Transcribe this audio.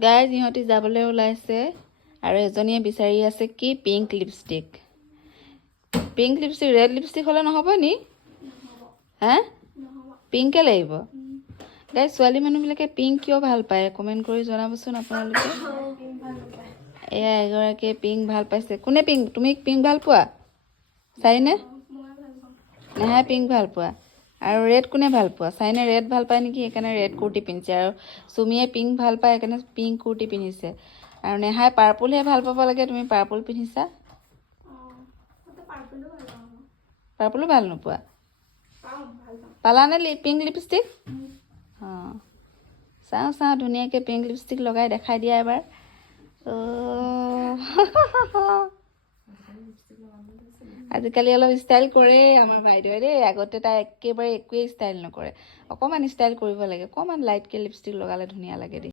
Guys ইহঁতি যাবলৈ ওলাইছে আৰু এজনীয়ে বিচাৰি আছে কি pink lipstick. Pink lipstick red lipstick হ'লে নহ'ব নি? হা পিংকে লাগিব। গাইজ ছোৱালী মানুহবিলাকে পিংক কিয় ভাল পায় কমেণ্ট কৰি জনাবচোন আপোনালোকে। এয়া এগৰাকীয়ে পিংক ভাল পাইছে। কোনে পিংক? তুমি পিংক ভাল পোৱা? চাইনে? নেহাই পিংক ভাল পোৱা আৰু ৰেড কোনে ভাল পোৱা? চাইনে ৰেড ভাল পায় নেকি, সেইকাৰণে ৰেড কুৰ্তি পিন্ধিছে। আৰু চুমিয়ে পিংক ভাল পায় সেইকাৰণে পিংক কুৰ্তি পিন্ধিছে। আৰু নেহাই পাৰ্পলহে ভাল পাব লাগে, তুমি পাৰ্পল পিন্ধিছা। পাৰ্পলো ভাল নোপোৱা? পালানে পিংক লিপষ্টিক? অঁ চাওঁ ধুনীয়াকৈ পিংক লিপষ্টিক লগাই দেখাই দিয়া এবাৰ। আজিকালি অলপ ষ্টাইল কৰে আমাৰ বাইদেৱে দেই। আগতে তাই একেবাৰে একোৱেই ষ্টাইল নকৰে, অকণমান ষ্টাইল কৰিব লাগে। অকণমান লাইটকৈ লিপষ্টিক লগালে ধুনীয়া লাগে দেই।